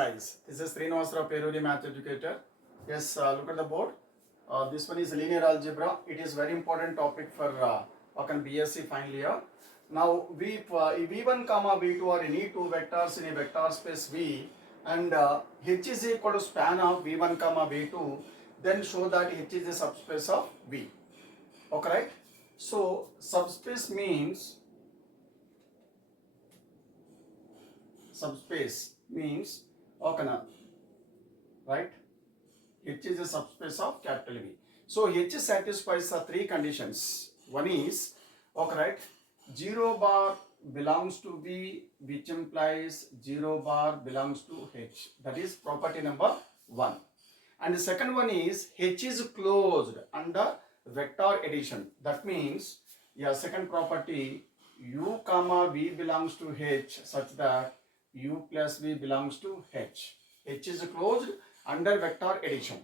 guys, this is Srinivasrao Peruri, math educator. Yes, look at the board. This one is linear algebra. It is very important topic for BSc final year. Now, V1 comma V2 are any two vectors in a vector space V, and H is equal to span of V1 comma V2, then show that H is a subspace of V. Okay, right? So, subspace means okay, right? H is a subspace of capital V. So H satisfies three conditions. One is, okay, right, 0 bar belongs to V, which implies 0 bar belongs to H. That is property number 1. And the second one is H is closed under vector addition. That means, yeah, second property, U comma V belongs to H such that U plus V belongs to H. H is closed under vector addition.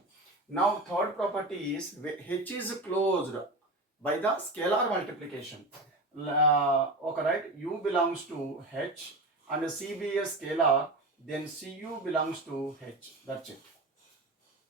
Now third property is H is closed by the scalar multiplication. Okay, right? U belongs to H and C be a scalar, then Cu belongs to H. That's it.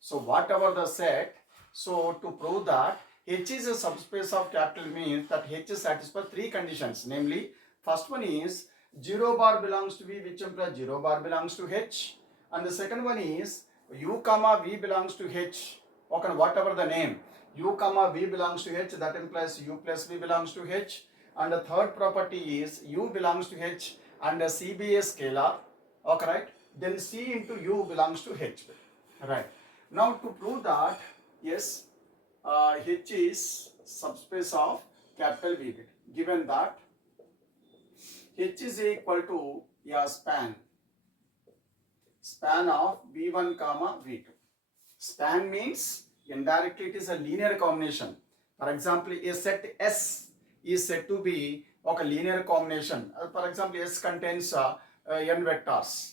So whatever the set, so to prove that H is a subspace of capital means that H satisfies three conditions. Namely, first one is 0 bar belongs to V, which implies 0 bar belongs to H. And the second one is U comma V belongs to H. Okay, whatever the name, U comma V belongs to H, that implies U plus V belongs to H. And the third property is U belongs to H and C be a scalar. Okay, right? Then C into U belongs to H. Right. Now to prove that, yes, H is subspace of capital V, given that H is equal to span of V1 comma V2. Span means indirectly it is a linear combination. For example, a set S is said to be a linear combination. For example, S contains n vectors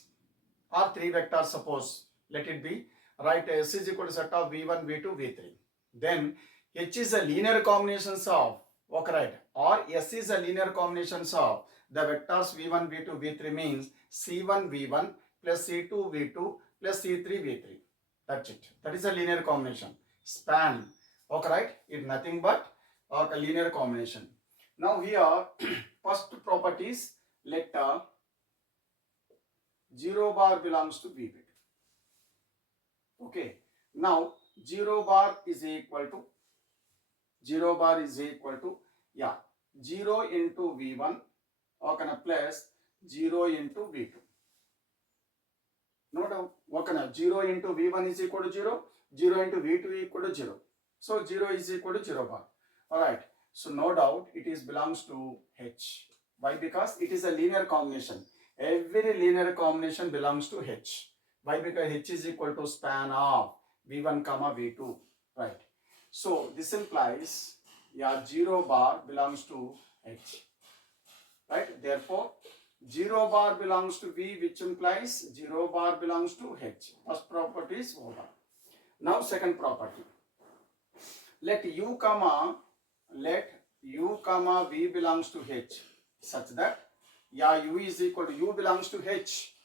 or 3 vectors, suppose, let it be. Right, S is equal to set of V1, V2, V3. Then H is a linear combination of, okay, right, or S is a linear combination of the vectors V1, V2, V3 means C1, V1 plus C2, V2 plus C3, V3. That's it. That is a linear combination. Span, okay, right, it's nothing but a linear combination. Now here, first properties, let 0 bar belongs to V. Okay, now 0 bar is equal to 0 into V1, okay, plus 0 into V2. No doubt, okay, 0 into V1 is equal to 0, 0 into V2 equal to 0. So 0 is equal to 0 bar. Alright, so no doubt it is belongs to H. Why? Because it is a linear combination. Every linear combination belongs to H. Why? Because H is equal to span of V1 comma V2. Right. So this implies 0 bar belongs to H. Right. Therefore, 0 bar belongs to V, which implies 0 bar belongs to H. First property is over. Now second property. Let U comma V belongs to H such that U is equal to U belongs to H.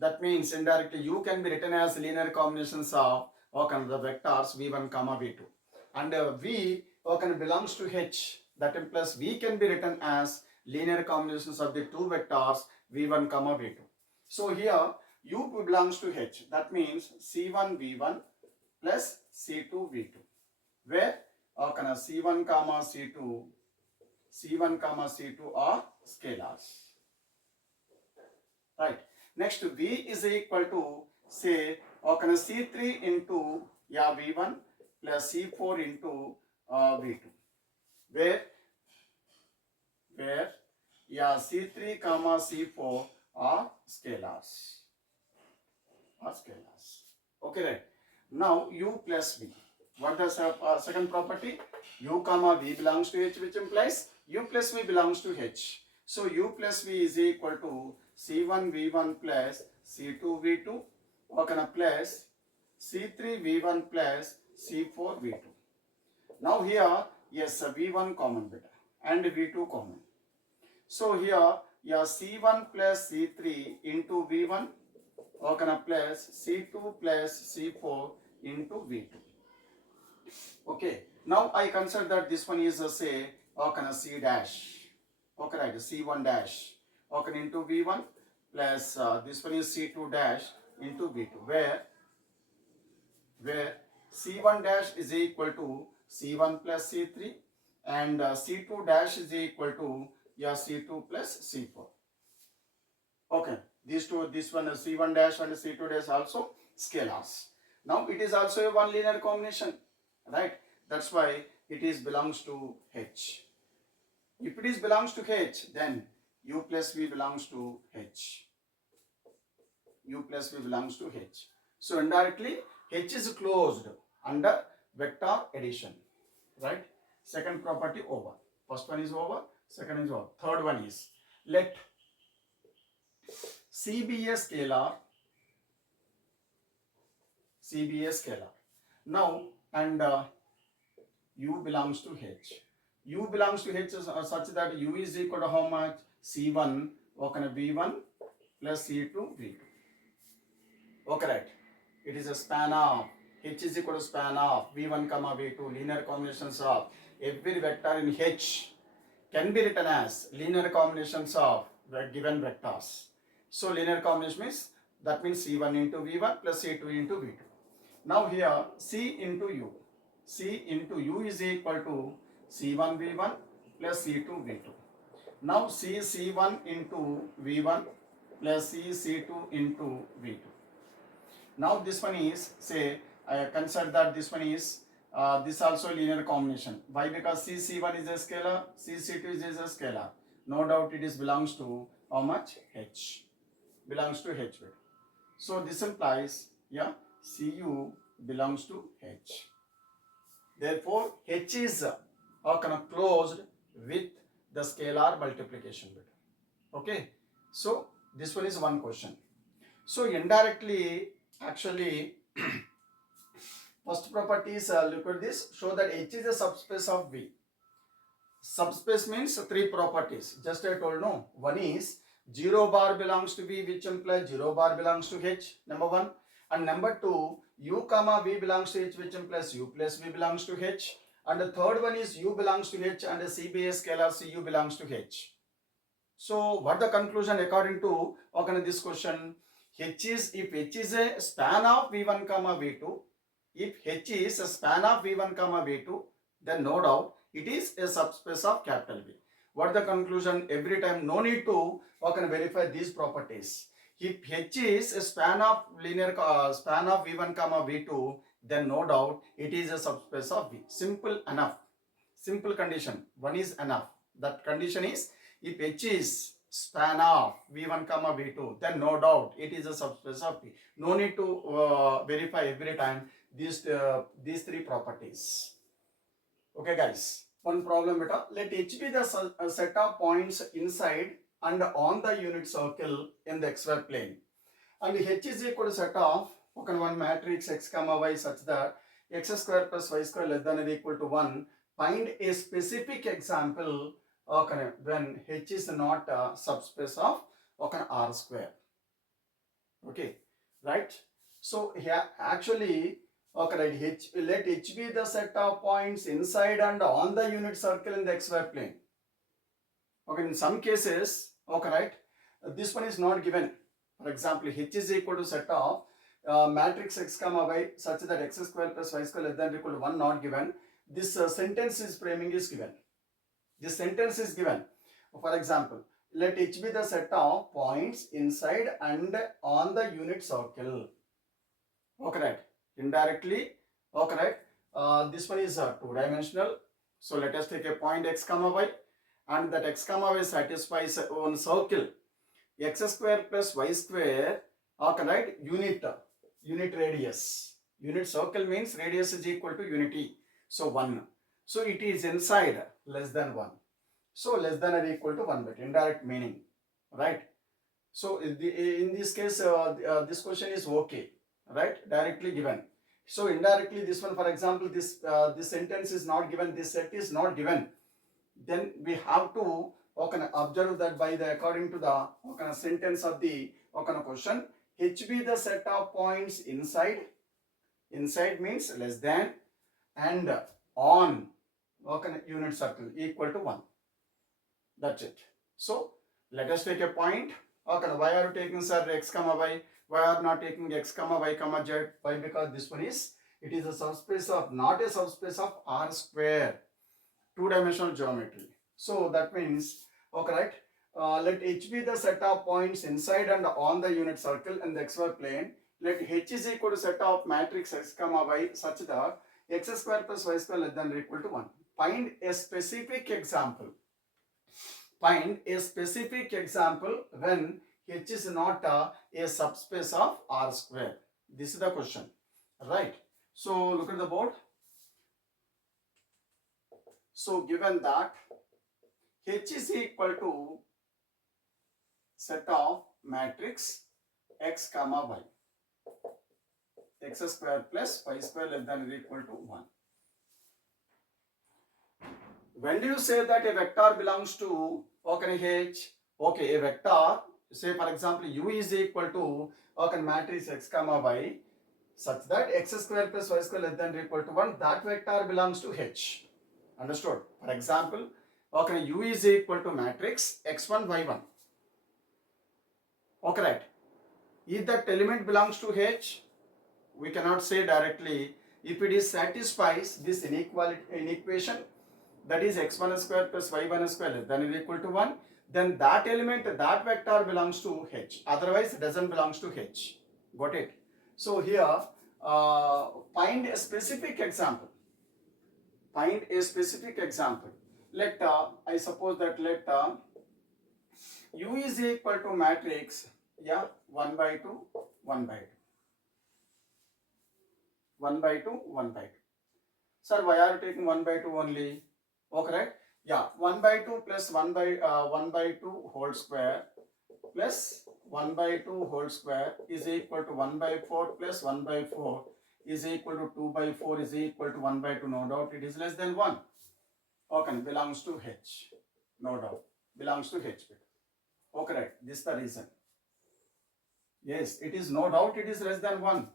That means indirectly U can be written as linear combinations of the vectors V1 comma V2. And V belongs to H. That implies V can be written as linear combinations of the two vectors V1 comma V2. So here U belongs to H. That means C1 V1 plus C2 V2. Where C1 comma C2 are scalars. Right. Next, V is equal to, say, C3 into V1 plus C4 into V2. Where C3 comma C4 are scalars. Okay, right. Now U plus V. What is the second property? U comma V belongs to H, which implies U plus V belongs to H. So U plus V is equal to C1 V1 plus C2 V2, plus C3 V1 plus C4 V2. Now here, yes, V1 common beta and V2 common. So here, C1 plus C3 into V1 okay, plus C2 plus C4 into V2. Okay, now I consider that this one is say okay, C dash, okay, right, C1 dash, okay, into V1 plus this one is C2 dash into V2, where C1 dash is equal to C1 plus C3 and C2 dash is equal to C2 plus C4. Okay, these two, this one C1 dash and C2 dash also scalars. Now it is also a one linear combination, right? That's why it is belongs to H. If it is belongs to H, then U plus V belongs to H. U plus V belongs to H. So indirectly H is closed under vector addition, right? Second property over. First one is over, second is over. Third one is let C be a scalar, C be a scalar. Now and U belongs to H. U belongs to H is such that U is equal to how much? C1 okay, V1 plus C2 V2. Okay, right. It is a span of H is equal to span of V1 comma V2 linear combinations of every vector in H can be written as linear combinations of given vectors. So linear combination means that means C1 into V1 plus C2 into V2. Now here C into U. C into U is equal to C1 V1 plus C2 V2. Now C1 into V1 plus C2 into V2. Now this one is say I consider that this one is this also linear combination. Why? Because C1 is a scalar, C2 is a scalar. No doubt it is belongs to how much? H. Belongs to H. So this implies Cu belongs to H. Therefore H is closed with the scalar multiplication bit. Okay. So this one is one question. So indirectly actually first property is look at this, show that H is a subspace of V. Subspace means three properties. Just I told no. One is 0 bar belongs to V, which implies 0 bar belongs to H, number one. And number two, U comma V belongs to H, which implies U plus V belongs to H. And the third one is U belongs to H and the CBA scalar CU belongs to H. So what the conclusion according to this question? H is, if H is a span of V1 comma V2, if H is a span of V1 comma V2, then no doubt it is a subspace of capital V. What the conclusion? Every time no need to verify these properties. If H is a span of linear span of V1 comma V2, then no doubt it is a subspace of V. Simple enough. Simple condition. One is enough. That condition is if H is span of V1 comma V2, then no doubt it is a subspace of V. No need to verify every time these three properties. Okay guys, one problem beta. Let H be the set of points inside and on the unit circle in the xy plane. And H is equal to set of one matrix x comma y such that x square plus y square less than or equal to 1. Find a specific example when H is not a subspace of R square. Okay, right? So here actually let H be the set of points inside and on the unit circle in the xy plane. Okay, in some cases, this one is not given. For example, H is equal to set of matrix x comma y such that x square plus y square less than or equal to 1 not given. This sentence is framing is given. This sentence is given. For example, let H be the set of points inside and on the unit circle. Okay, right. Indirectly, okay, right. This one is two-dimensional. So let us take a point x comma y, and that x comma y satisfies one circle x square plus y square. Okay, right. Unit radius. Unit circle means radius is equal to unity. So 1. So it is inside less than 1. So less than or equal to 1 bit. Indirect meaning, right? So in this case, this question is okay, right? Directly given. So indirectly, this one, for example, this sentence is not given. This set is not given. Then we have to observe that by the according to the sentence of the question, H be the set of points inside. Inside means less than, and on unit circle equal to 1. That's it. So let us take a point. Okay, why are you taking, sir, x comma y? Why are not taking x comma y comma z? Why? Because this one is, it is a subspace of, not a subspace of R square, two-dimensional geometry. So that means, okay, right? Let H be the set of points inside and on the unit circle and the xy plane. Let H is equal to set of matrix x comma y such that x square plus y square less than or equal to 1. Find a specific example. Find a specific example when H is not a subspace of R square. This is the question, right? So look at the board. So given that H is equal to set of matrix x comma y, x square plus y square less than or equal to 1. When do you say that a vector belongs to H? Okay, a vector, say for example u is equal to matrix x comma y such that x square plus y square less than or equal to 1, that vector belongs to H. Understood? For example, u is equal to matrix x1 y1. Okay, right. If that element belongs to H, we cannot say directly. If it is satisfies this inequation, that is x1 square plus y1 square less than or equal to 1, then that element, that vector belongs to H. Otherwise, it doesn't belongs to H. Got it? So here, find a specific example. Find a specific example. Let I suppose that let u is equal to matrix 1 by 2, 1 by 2, 1 by 2, 1 by 2. Sir, why are you taking 1 by 2 only? Okay, right? Yeah, 1 by 2 plus 1 by 2 whole square plus 1 by 2 whole square is equal to 1 by 4 plus 1 by 4 is equal to 2 by 4 is equal to 1 by 2. No doubt it is less than 1. Okay, belongs to H. No doubt. Belongs to H. Okay, right. This is the reason. Yes, it is no doubt it is less than 1.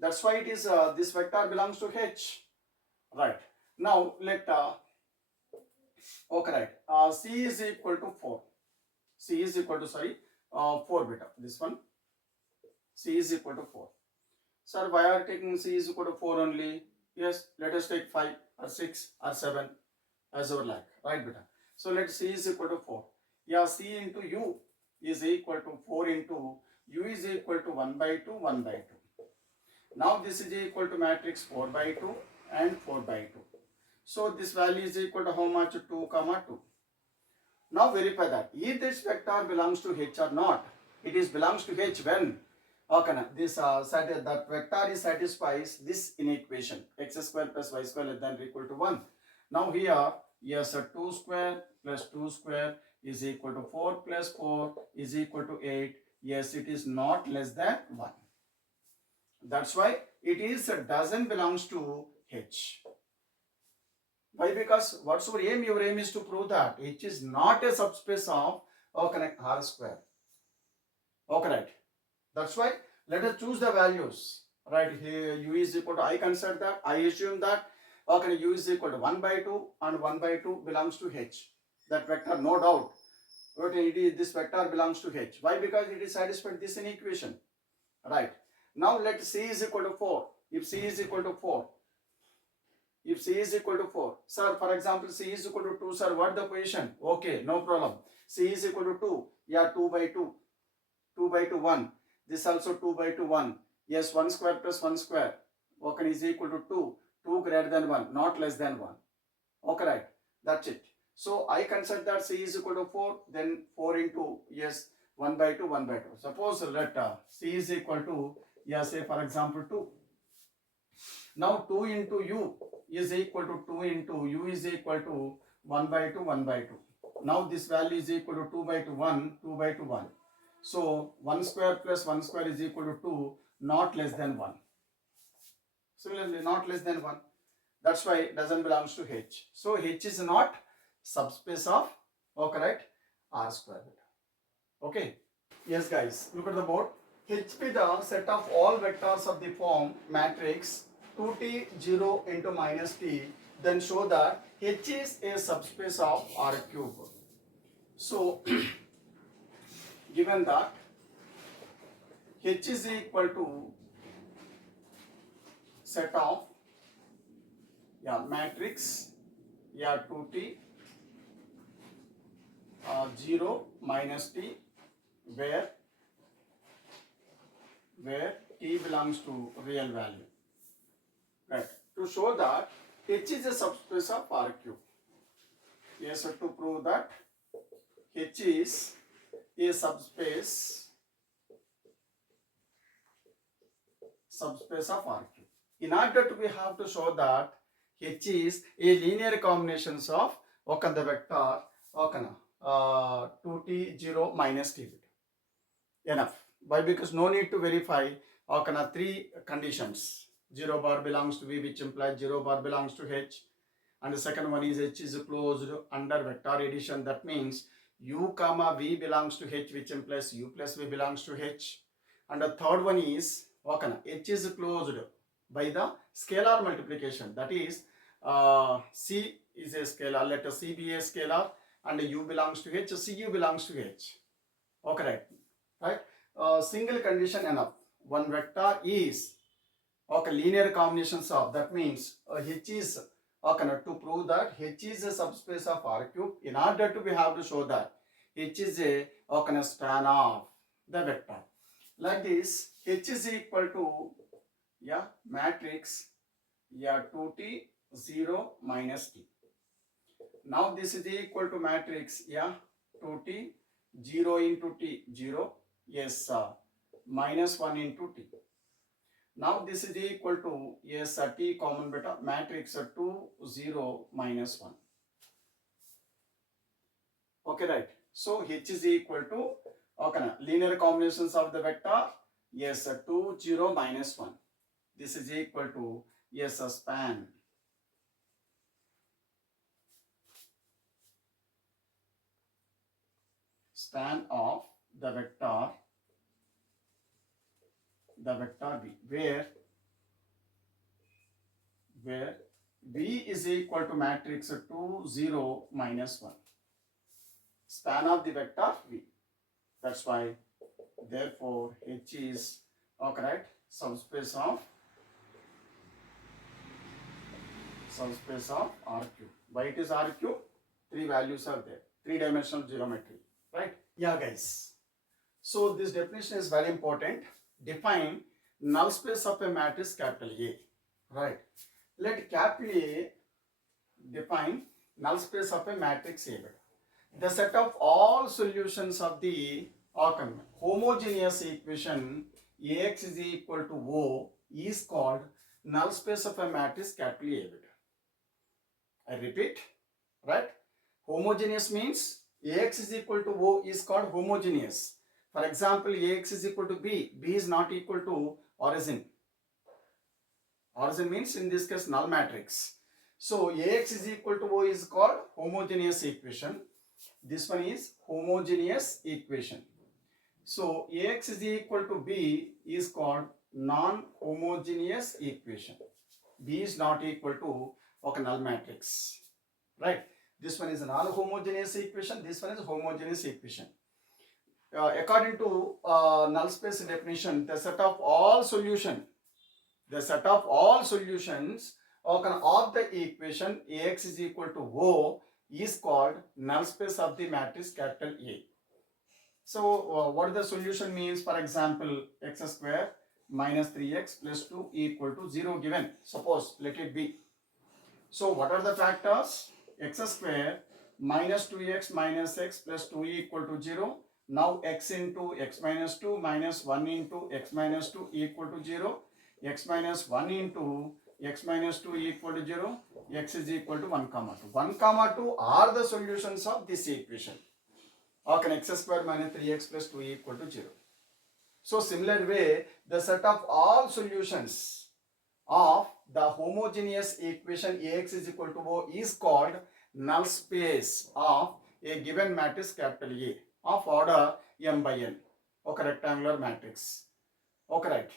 That's why it is this vector belongs to H. Right. Now let okay, right. C is equal to 4. C is equal to 4 beta. This one. C is equal to 4. Sir, why are you taking C is equal to 4 only? Yes, let us take 5 or 6 or 7 as our like. Right, beta. So let C is equal to 4. Yeah, C into U is equal to 4 into U is equal to 1 by 2, 1 by 2. Now this is equal to matrix 4 by 2 and 4 by 2. So this value is equal to how much? 2 comma 2. Now verify that if this vector belongs to H or not. It is belongs to H when this that vector is satisfies this inequation x square plus y square less than or equal to 1. Now here, yes, 2 square plus 2 square is equal to 4 plus 4 is equal to 8. Yes, it is not less than 1. That's why it is doesn't belongs to H. Why? Because what's your aim? Your aim is to prove that H is not a subspace of R square. Okay, right. That's why let us choose the values. Right here, u is equal to, I consider that, I assume that u is equal to 1 by 2 and 1 by 2 belongs to H. That vector, no doubt. But this vector belongs to H. Why? Because it is satisfied this inequation. Right. Now let C is equal to 4. If C is equal to 4. If C is equal to 4. Sir, for example, C is equal to 2. Sir, what the position? Okay, no problem. C is equal to 2. Yeah, 2 by 2. 2 by 2, 1. This also 2 by 2, 1. Yes, 1 square plus 1 square. Okay, is equal to 2. 2 greater than 1, not less than 1. Okay, right. That's it. So I consider that C is equal to 4. Then 4 into, yes, 1 by 2, 1 by 2. Suppose let C is equal to, yes, say for example 2. Now 2 into U is equal to 2 into U is equal to 1 by 2, 1 by 2. Now this value is equal to 2 by 2, 1, 2 by 2, 1. So 1 square plus 1 square is equal to 2, not less than 1. Similarly, not less than 1. That's why it doesn't belongs to H. So H is not subspace of, okay, right, R square. Okay. Yes, guys, look at the board. H be the set of all vectors of the form matrix 2t 0 into minus t, then show that H is a subspace of R cube. So given that H is equal to set of matrix 2t 0 minus t where t belongs to real value. Right. To show that H is a subspace of R cube. Yes, so to prove that H is a subspace of R cube. In order to we have to show that H is a linear combinations of the vector 2t 0 minus t bit. Enough. Why? Because no need to verify three conditions. 0 bar belongs to V, which implies 0 bar belongs to H. And the second one is H is closed under vector addition. That means U comma V belongs to H, which implies U plus V belongs to H. And the third one is H is closed by the scalar multiplication. That is C is a scalar. Let us C be a scalar and U belongs to H. CU belongs to H. Okay, right? Single condition enough. One vector is linear combinations of, that means H is to prove that H is a subspace of R cube. In order to we have to show that H is a span of the vector. Like this, H is equal to matrix 2t 0 minus t. Now this is equal to matrix 2t 0 into t 0, yes, minus 1 into t. Now this is equal to t common beta matrix 2 0 minus 1. Okay, right. So H is equal to linear combinations of the vector 2 0 minus 1. This is equal to a span of the vector V, where V is equal to matrix 2 0 minus 1. Span of the vector V. That's why therefore H is subspace of R cube. Why it is R cube? Three values are there. Three-dimensional geometry. Right? Yeah, guys. So this definition is very important. Define null space of a matrix capital A. Right. Let capital A define null space of a matrix A. The set of all solutions of the homogeneous equation Ax is equal to O is called null space of a matrix capital A. I repeat, right? Homogeneous means Ax is equal to O is called homogeneous. For example, Ax is equal to B. B is not equal to origin. Origin means in this case null matrix. So Ax is equal to O is called homogeneous equation. This one is homogeneous equation. So Ax is equal to B is called non-homogeneous equation. B is not equal to null matrix. Right? This one is a non-homogeneous equation. This one is homogeneous equation. According to null space definition, the set of all solutions of the equation Ax is equal to O is called null space of the matrix capital A. So what the solution means? For example, x square minus 3x plus 2 equal to 0 given. Suppose let it be. So what are the factors? X square minus 2x minus x plus 2 equal to 0. Now x into x minus 2 minus 1 into x minus 2 equal to 0. X minus 1 into x minus 2 equal to 0. X is equal to 1 comma 2. 1 comma 2 are the solutions of this equation. X square minus 3x plus 2 equal to 0. So similar way, the set of all solutions of the homogeneous equation Ax is equal to O is called null space of a given matrix capital A of order m by n. Rectangular matrix. Okay, right.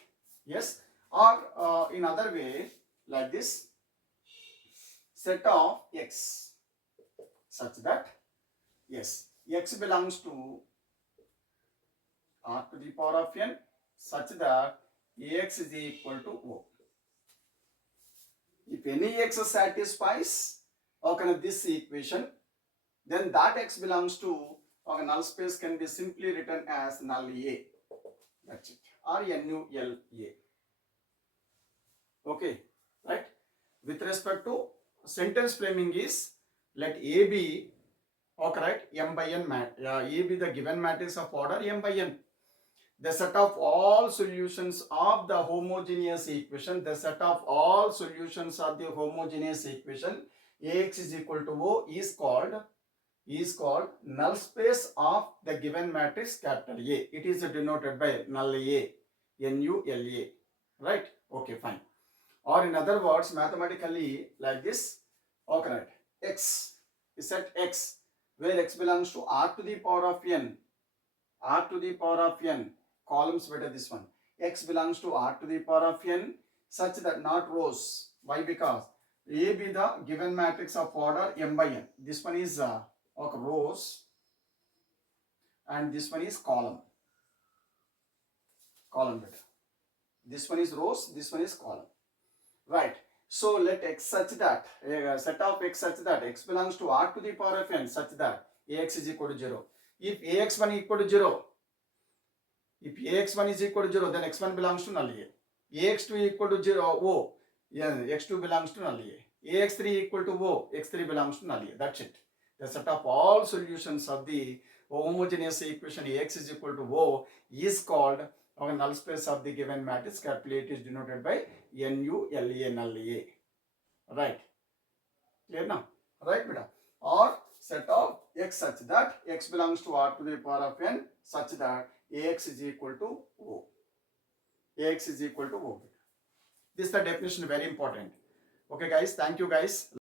Yes. Or in other way, like this, set of x such that, yes, x belongs to r to the power of n such that ax is equal to O. If any x satisfies okay, this equation, then that x belongs to okay, null space can be simply written as null A. That's it. Or NULA. Okay, right? With respect to sentence framing is, let A be, okay, right, m by n A be the given matrix of order m by n. The set of all solutions of the homogeneous equation, the set of all solutions of the homogeneous equation Ax is equal to O is called null space of the given matrix capital A. It is denoted by null A, NULA, right? Okay, fine. Or in other words, mathematically like this, okay, right, x is set x, where x belongs to r to the power of n, r to the power of n, columns better this one, x belongs to r to the power of n such that not rows. Why? Because A be the given matrix of order m by n. This one is okay, rows, and this one is column better. This one is rows, this one is column. Right. So let x such that, set of x such that x belongs to r to the power of n such that ax is equal to 0. If ax1 equal to 0, if ax1 is equal to 0, then x1 belongs to null A. ax2 equal to 0, O, yeah, x2 belongs to null A. ax3 equal to O, x3 belongs to null A. That's it. The set of all solutions of the homogeneous equation ax is equal to O is called our null space of the given matrix. Capital A is denoted by NULA, null A. Right. Clear now? Right, beta. Or set of x such that x belongs to r to the power of n such that ax is equal to O. Ax is equal to O. This is the definition, very important. Okay guys, thank you guys.